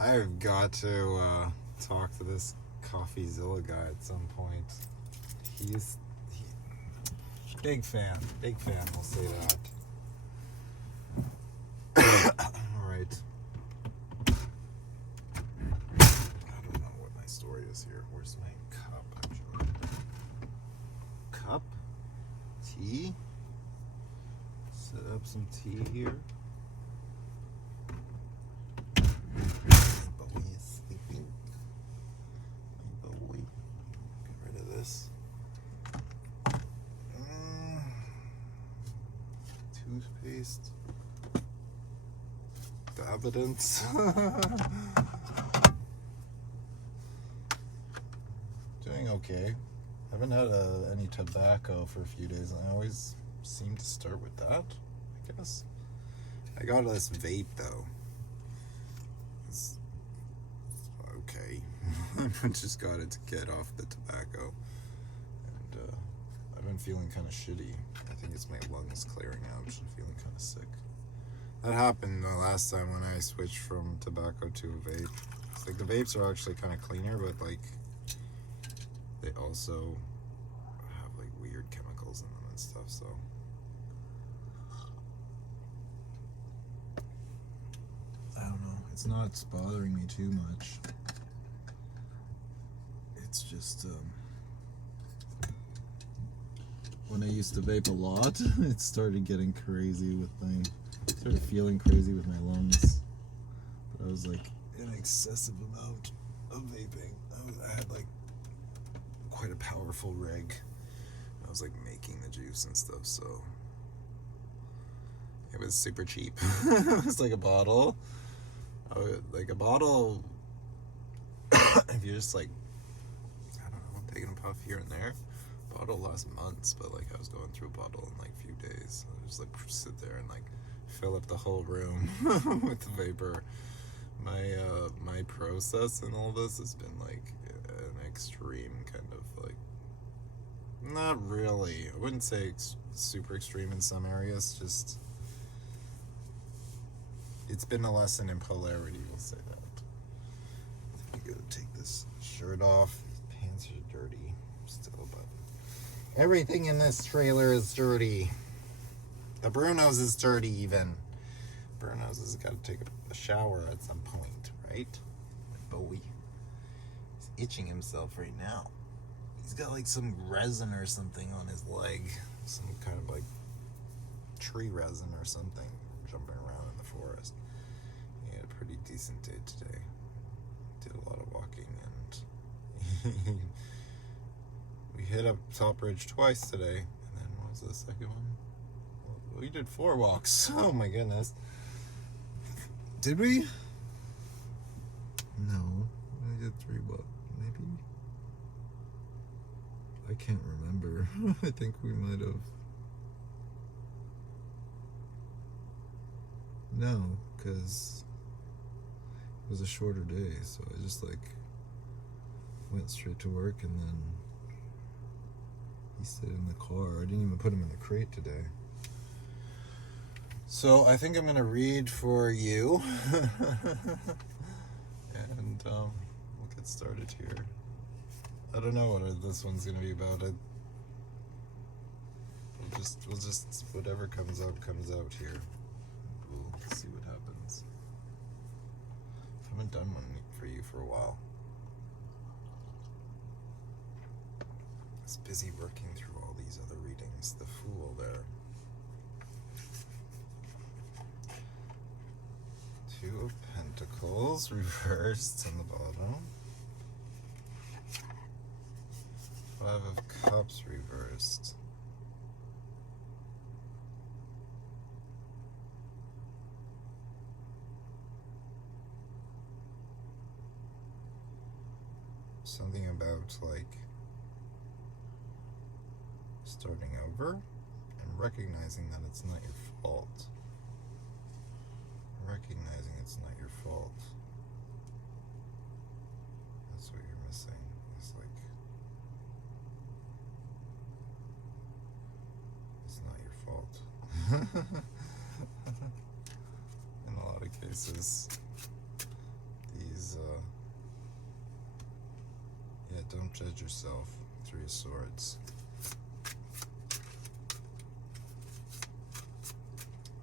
I've got to talk to this CoffeeZilla guy at some point. He's big fan, we'll say that. Alright. I don't know what my story is here. Where's my cup, actually? Cup? Tea? Set up some tea here. My boy is sleeping. My boy. Get rid of this. Toothpaste. The evidence. Doing okay. Haven't had any tobacco for a few days, and I always seem to start with that, I guess. I got this vape, though. It's okay. I just got it to get off the tobacco. And I've been feeling kind of shitty. I think it's my lungs clearing out. I'm feeling kind of sick. That happened the last time when I switched from tobacco to a vape. It's like the vapes are actually kind of cleaner, but like they also have like weird chemicals in them and stuff, so I don't know. It's not bothering me too much. It's just when I used to vape a lot, it started getting crazy with things. Started feeling crazy with my lungs. But I was like an excessive amount of vaping. I had like quite a powerful rig. I was like making the juice and stuff, so it was super cheap. It was like a bottle. Like a bottle, if you're just like, I don't know, taking a puff here and there, bottle lasts months, but like I was going through a bottle in like a few days. I just like sit there and like fill up the whole room with the vapor. My process in all this has been like an extreme kind of like, not really, I wouldn't say super extreme in some areas, just it's been a lesson in polarity, we'll say that. I think I gotta take this shirt off. Pants are dirty still, but everything in this trailer is dirty. The Bruno's is dirty even. Bruno's has got to take a shower at some point, right? Bowie. He's itching himself right now. He's got like some resin or something on his leg. Some kind of like tree resin or something jumping around in the forest. He had a pretty decent day today. Did a lot of walking and we hit up Top Ridge twice today. And then what was the second one? We did 4 walks. Oh my goodness. Did we? No. I did 3 walks. Maybe? I can't remember. I think we might have. No, because it was a shorter day, so I just like went straight to work, and then he stayed in the car. I didn't even put him in the crate today. So I think I'm going to read for you. And we'll get started here. I don't know what this one's going to be about. We'll just whatever comes out here. We'll see what happens. I haven't done one for you for a while. I was busy working through all these other readings. The Fool there. 2 of Pentacles reversed on the bottom. 5 of Cups reversed. Something about like starting over and recognizing that it's not your fault. Recognizing it's not your fault. That's what you're missing. It's like, it's not your fault. And cases, these, yeah, don't judge yourself. 3 of Swords.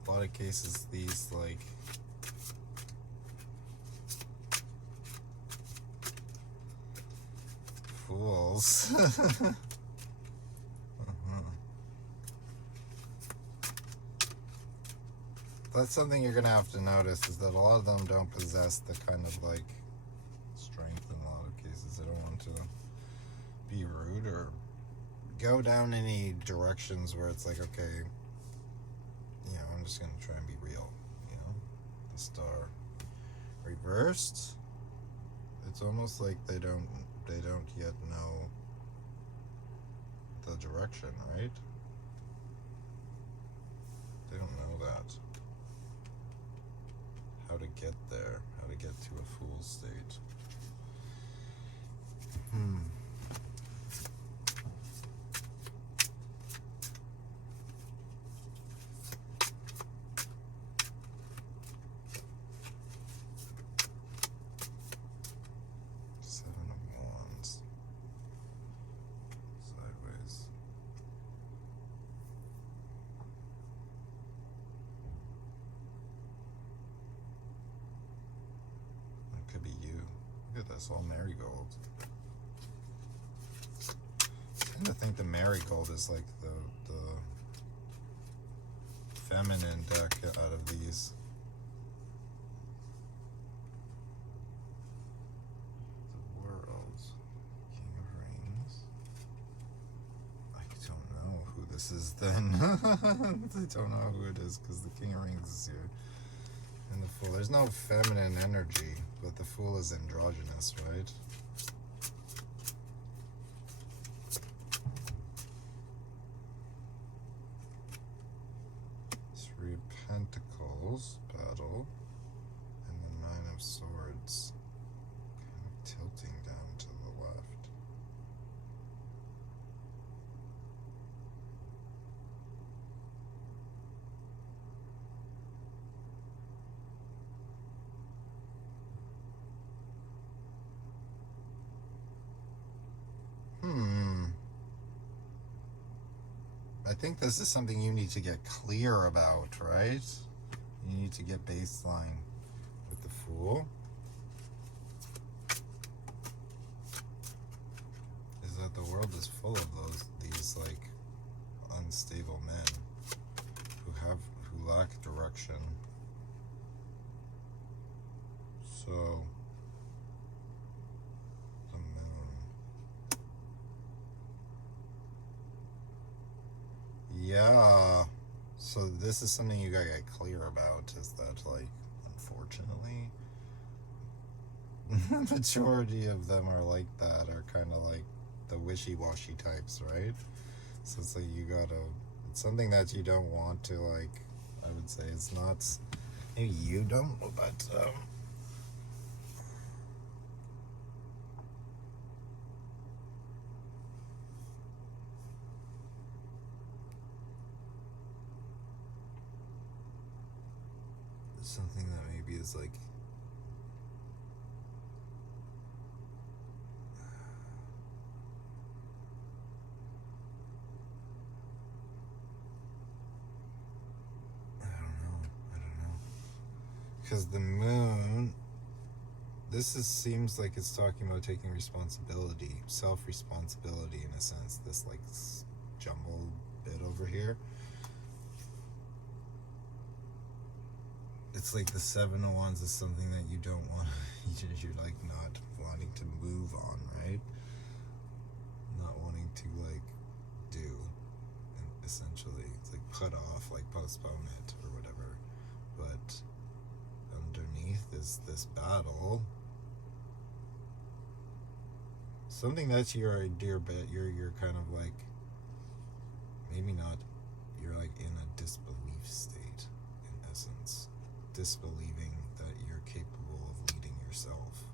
A lot of cases, these, like, fools. That's something you're gonna have to notice, is that a lot of them don't possess the kind of like strength in a lot of cases. They don't want to be rude or go down any directions where it's like, okay, you know, I'm just gonna try and be real, you know. The Star reversed. It's almost like they don't yet know the direction, right? They don't know that. How to get there, how to get to a fool state. Seven of Wands. Sideways. Could be you. Look at this, all marigold. I tend to think the marigold is like the feminine deck out of these. The World, King of Rings. I don't know who this is then. I don't know who it is because the King of Rings is here. And the Fool. There's no feminine energy, but the Fool is androgynous, right? 3 of Pentacles, battle, and the 9 of Swords, kind of tilting down to the left. I think this is something you need to get clear about, right? You need to get baseline with the Fool. Is that the world is full of these like unstable men who lack direction. So the Moon. Yeah. So this is something you gotta get clear about, is that, like, unfortunately, the majority of them are like that, are kind of like the wishy-washy types, right? So it's like it's something that you don't want to, like, I would say it's not, maybe you don't, but, something that maybe is like, I don't know, because the Moon, seems like it's talking about taking responsibility, self-responsibility in a sense, this like jumble bit over here. It's like the 7 of Wands is something that you don't want, you're like not wanting to move on, right? Not wanting to like do, and essentially it's like put off, like postpone it or whatever. But underneath is this battle, something that's your dear bit, you're kind of like, maybe not, you're like in a disbelief state in essence. Disbelieving that you're capable of leading yourself.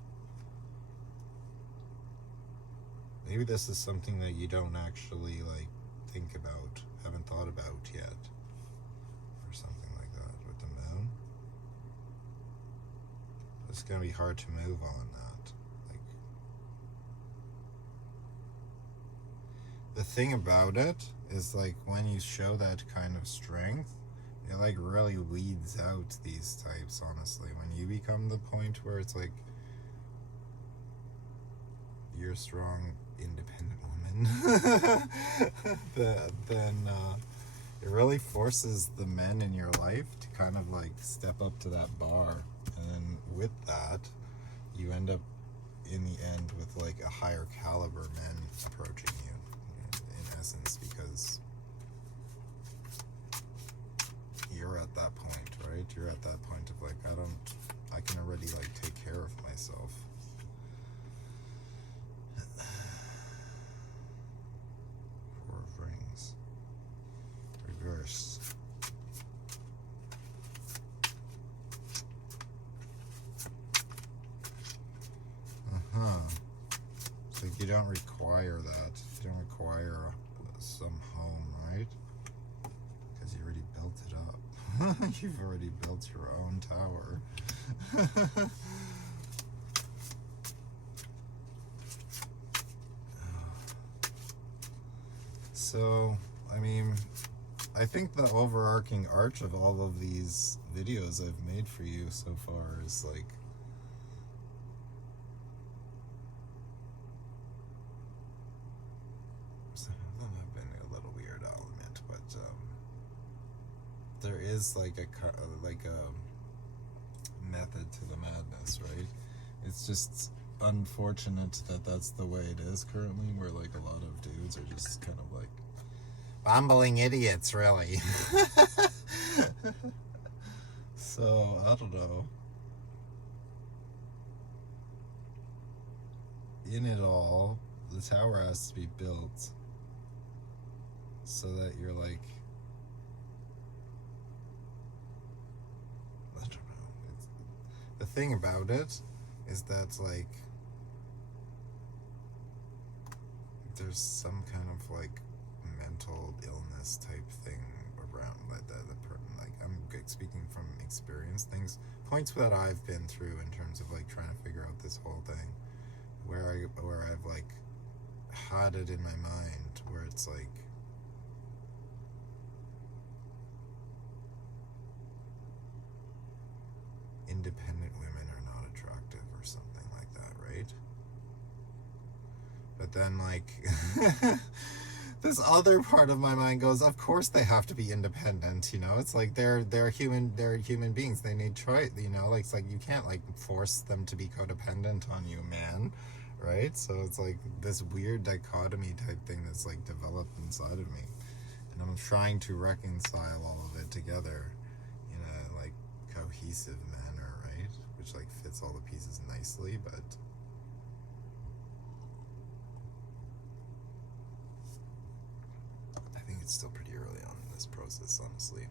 Maybe this is something that you don't actually like think about, haven't thought about yet, or something like that with the Moon. it's gonna be hard to move on that. Like, the thing about it is, like, when you show that kind of strength, it like really weeds out these types, honestly. When you become the point where it's like you're a strong, independent woman, then it really forces the men in your life to kind of like step up to that bar. And then with that, you end up in the end with like a higher caliber men approaching you, in essence, because you're at that point, right? You're at that point of like, I can already like take care of myself. Four of Rings. Reverse. So you don't require that. You don't require some home, right? Because you already built it up. You've already built your own tower. So, I mean, I think the overarching arch of all of these videos I've made for you so far is like, some of them have been a little weird, I'll admit, but there is like a method to the madness, right? It's just unfortunate that that's the way it is currently, where like a lot of dudes are just kind of like bumbling idiots, really. So, I don't know. In it all, the tower has to be built so that you're like, I don't know. The thing about it is that like there's some kind of like mental illness type thing around like like I'm speaking from experience, things, points that I've been through in terms of like trying to figure out this whole thing, where I've like had it in my mind where it's like independent women are not attractive or something like that, right? But then like this other part of my mind goes, of course they have to be independent, you know? It's like they're human beings. They need choice, you know? Like, it's like you can't like force them to be codependent on you, man, right? So it's like this weird dichotomy type thing that's like developed inside of me, and I'm trying to reconcile all of it together in a like cohesive manner, right? Which like fits all the pieces nicely, but I think it's still pretty early on in this process, honestly.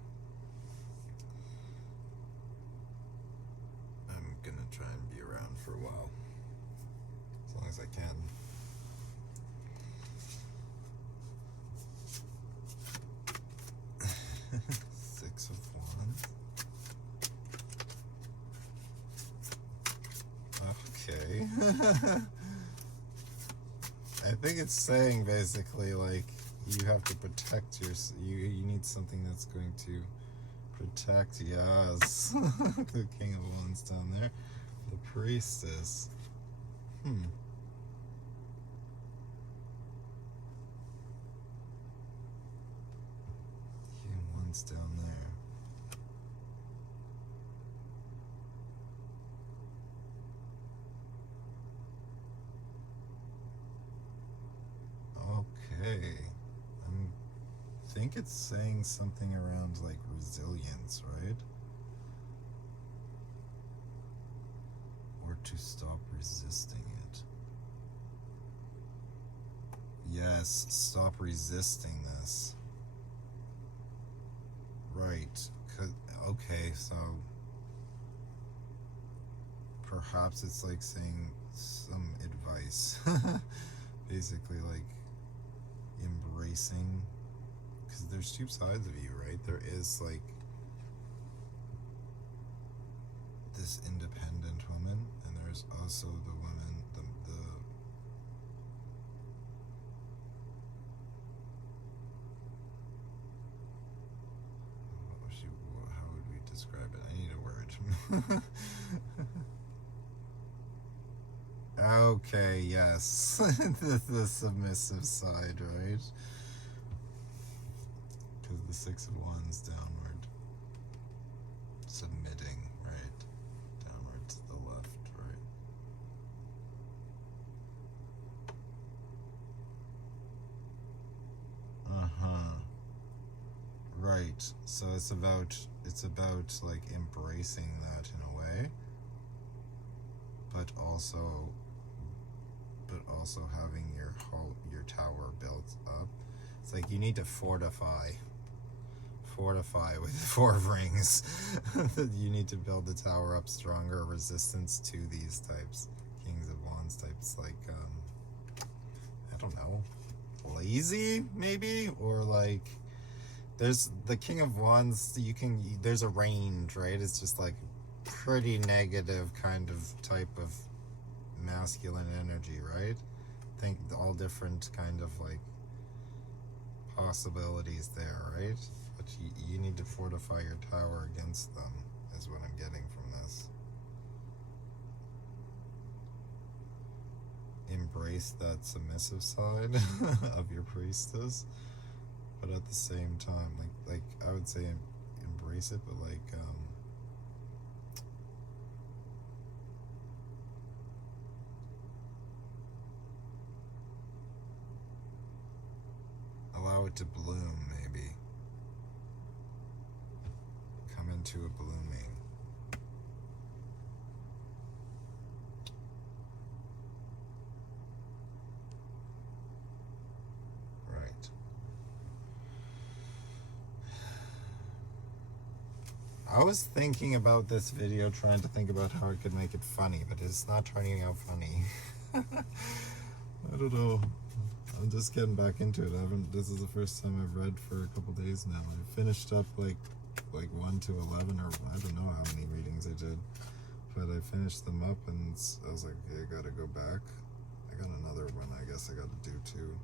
I'm gonna try and be around for a while, as long as I can. Six of Wands. Okay. I think it's saying basically like you have to protect you need something that's going to protect. Yes. The King of Wands down there, the Priestess. King of Wands down there. Okay. I think it's saying something around like resilience, right? Or to stop resisting it. Yes, stop resisting this. Right. Okay, so perhaps it's like saying some advice. Basically like embracing, because there's two sides of you, right? There is like this independent woman woman, and there's also the woman, how would we describe it? I need a word. Okay, yes. the submissive side, right? Because the Six of Wands downward. Submitting, right? Downward to the left, right? Right. So it's about like embracing that in a way, but also having your tower built up. It's like you need to fortify with the Four of Rings. You need to build the tower up stronger, resistance to these types, Kings of Wands types, like I don't know, lazy maybe, or like there's the King of Wands, there's a range, right? It's just like pretty negative kind of type of masculine energy, right? Think all different kind of like possibilities there, right? But you need to fortify your tower against them, is what I'm getting from this. Embrace that submissive side of your priestess, but at the same time, like I would say embrace it, but like allow it to bloom, maybe. Come into a blooming. Right. I was thinking about this video, trying to think about how I could make it funny, but it's not turning out funny. I don't know. I'm just getting back into it. This is the first time I've read for a couple days now. I finished up like 1 to 11, or I don't know how many readings I did, but I finished them up, and I was like, okay, I gotta go back. I got another one I guess I gotta do too.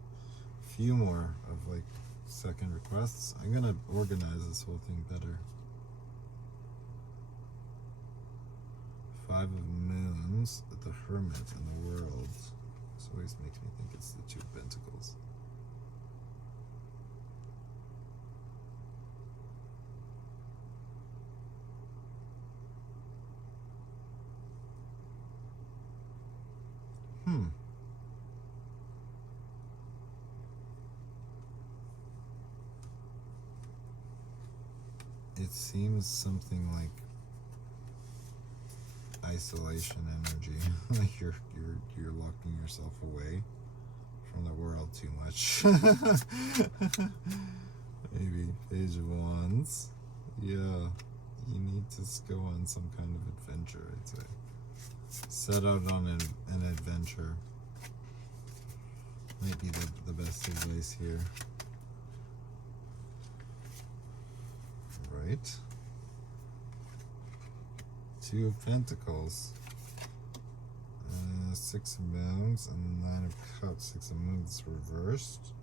A few more of like second requests. I'm gonna organize this whole thing better. Five of Moons, the Hermit, and the World. This always makes me think it's the Two of Pentacles. It seems something like isolation energy. Like you're locking yourself away from the world too much. Maybe Page of Wands. Yeah, you need to go on some kind of adventure, I'd say. Set out on an adventure. Might be the best advice here. Right. Two of Pentacles. Six of Moons and Nine of Cups. Six of Moons reversed.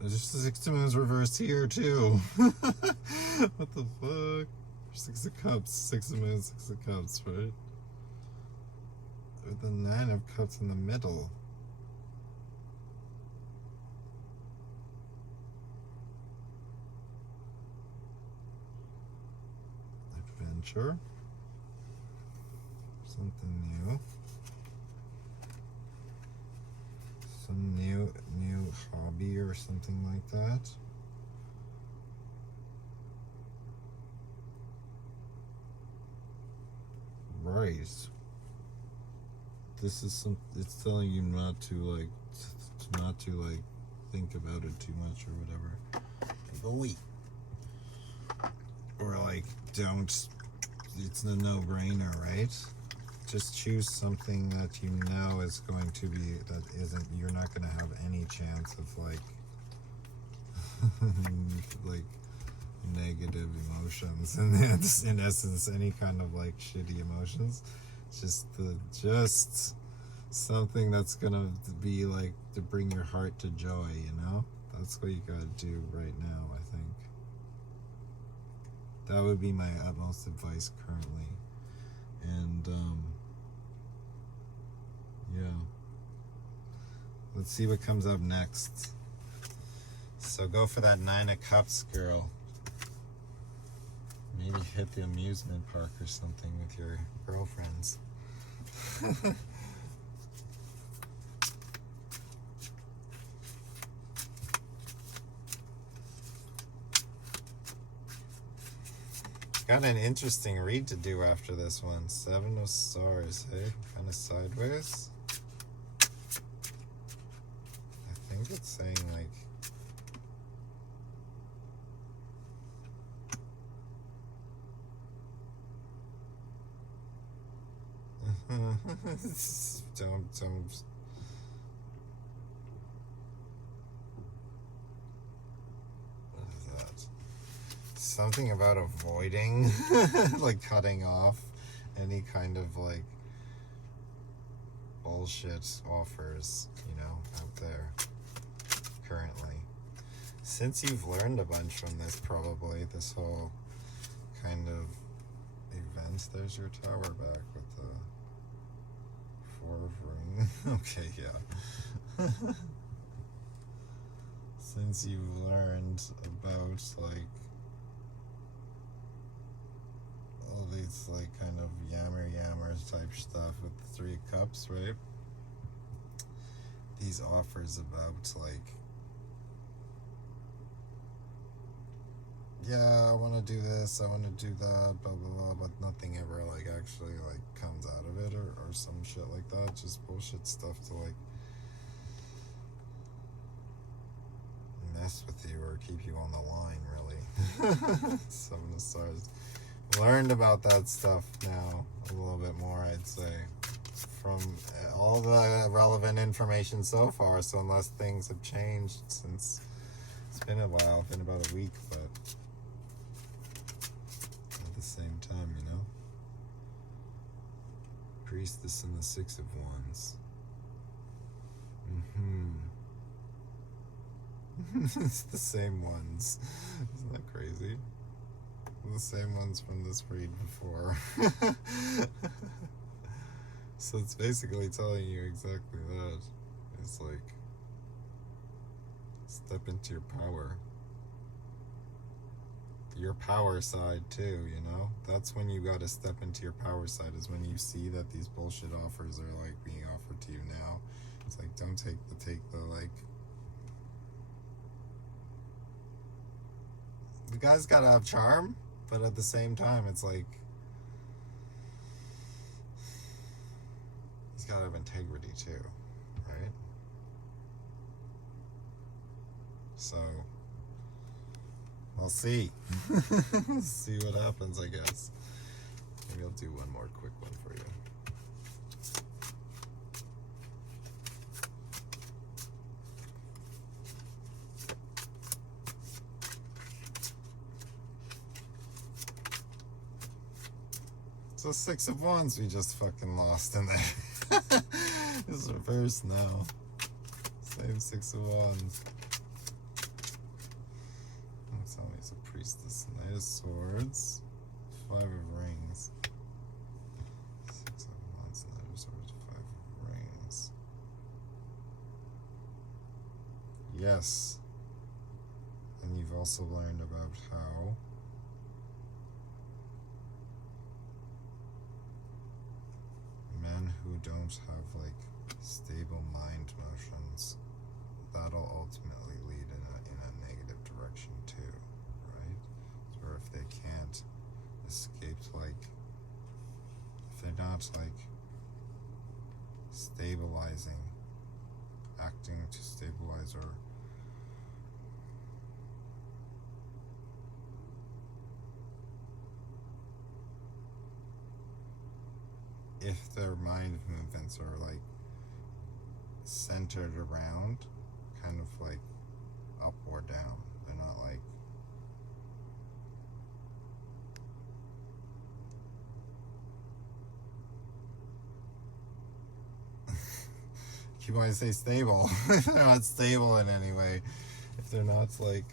There's just the Six of Moons reversed here too. What the fuck? Six of Cups, Six of Moons, Six of Cups, right? With the Nine of Cups in the middle. Adventure. Something new. Some new hobby or something like that. Right. This is it's telling you not to think about it too much or whatever. Like, oh wait. Or like, don't, it's a no-brainer, right? Just choose something that you know is going to be, you're not going to have any chance of like negative emotions, and it's in essence any kind of like shitty emotions. Just something that's gonna be like to bring your heart to joy, you know? That's what you gotta do right now, I think. That would be my utmost advice currently. And yeah. Let's see what comes up next. So go for that 9 of Cups, girl. Maybe hit the amusement park or something with your girlfriends. Got an interesting read to do after this one. 7 of Stars, hey? Kind of sideways. I think it's saying like... don't. What is that? Something about avoiding, like cutting off any kind of like bullshit offers, you know, out there currently. Since you've learned a bunch from this, probably, this whole kind of event, there's your tower back with the 4 of Rings. Okay, yeah. Since you've learned about like all these like kind of yammer type stuff with the 3 Cups, right? These offers about like, yeah, I want to do this, I want to do that, blah blah blah, but nothing ever like actually like comes out of it, or some shit like that. Just bullshit stuff to like mess with you or keep you on the line, really. 7 of Stars. Learned about that stuff now a little bit more, I'd say, from all the relevant information so far. So unless things have changed since, it's been a while, been about a week, but at the same time, you know. Priestess and the 6 of Wands. It's the same ones. Isn't that crazy? The same ones from this read before. So it's basically telling you exactly that. It's like, step into your power. Your power side too, you know? That's when you gotta step into your power side, is when you see that these bullshit offers are like being offered to you now. It's like, don't take the like, the guy's gotta have charm, but at the same time, it's like, he's gotta have integrity too, right? So, we'll see. See what happens, I guess. Maybe I'll do one more quick one for you. So 6 of Wands we just fucking lost in there. It's reversed now. Same 6 of Wands. That's always a Priestess. Knight of Swords. 5 of Rings. 6 of Wands, Knight of Swords, 5 of Rings. Yes. And you've also learned about how men who don't have like stable mind motions, that'll ultimately lead in a negative direction too, right? Or if they can't escape, like, if they're not like stabilizing, acting to stabilize, or if their mind movements are like centered around kind of like up or down, they're not like people always say stable. If they're not stable in any way, if they're not like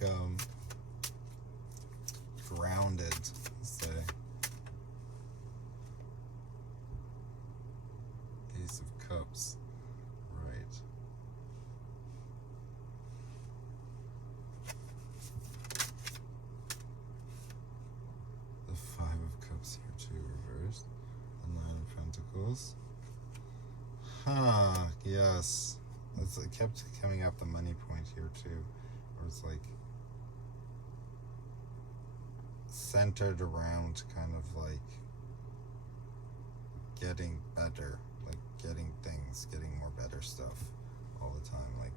grounded, say. Ace of Cups, right. The Five of Cups here too, reversed. The Nine of Pentacles. Huh, yes. It kept coming up the money point here too, where it's like centered around kind of like getting better, like getting things, getting more better stuff all the time. Like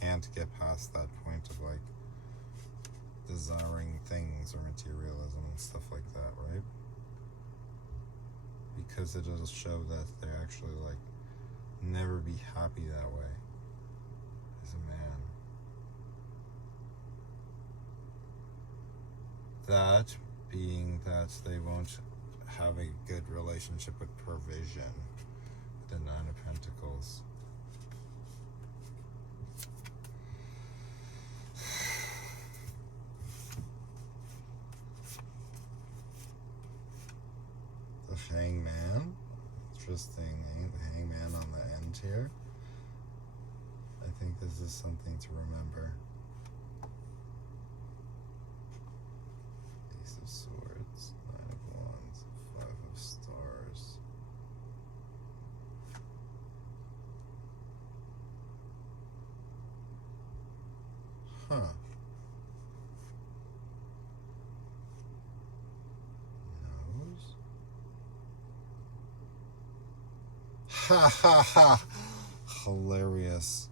can't get past that point of like desiring things or materialism and stuff like that, right? Because it'll show that they actually like never be happy that way as a man. That being that they won't have a good relationship with provision, the Nine of Pentacles. The Hangman. Interesting, the Hangman on the end here. I think this is something to remember. Ace of Swords, Nine of Wands, Five of Stars. Huh. Nose. Ha ha ha! Hilarious.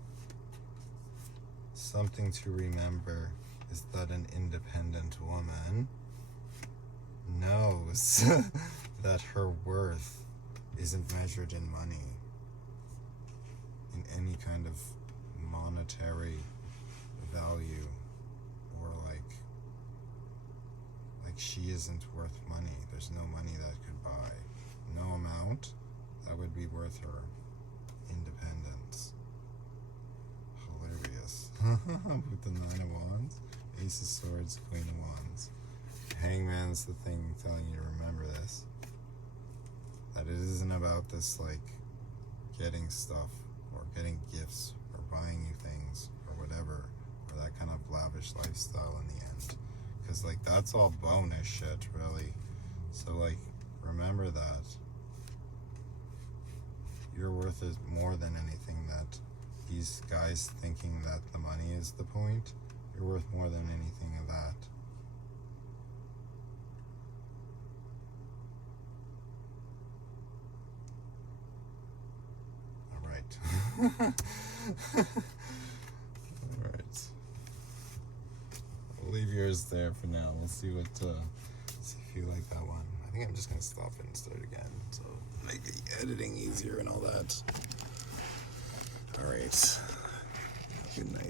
Something to remember is that an independent woman knows that her worth isn't measured in money, in any kind of monetary value, or like she isn't worth money. There's no money that could buy, no amount that would be worth her independence. Hilarious. With the Nine of Wands, Ace of Swords, Queen of Wands. Hangman's the thing telling you to remember this. That it isn't about this like getting stuff or getting gifts or buying you things or whatever, or that kind of lavish lifestyle in the end. Because like that's all bonus shit, really. So like remember that. Your worth is more than anything that these guys thinking that the money is the point. You're worth more than anything of that. All right. All right. We'll leave yours there for now. We'll see what, see if you like that one. I think I'm just gonna stop it and start again, so make the editing easier and all that. All right. Good night.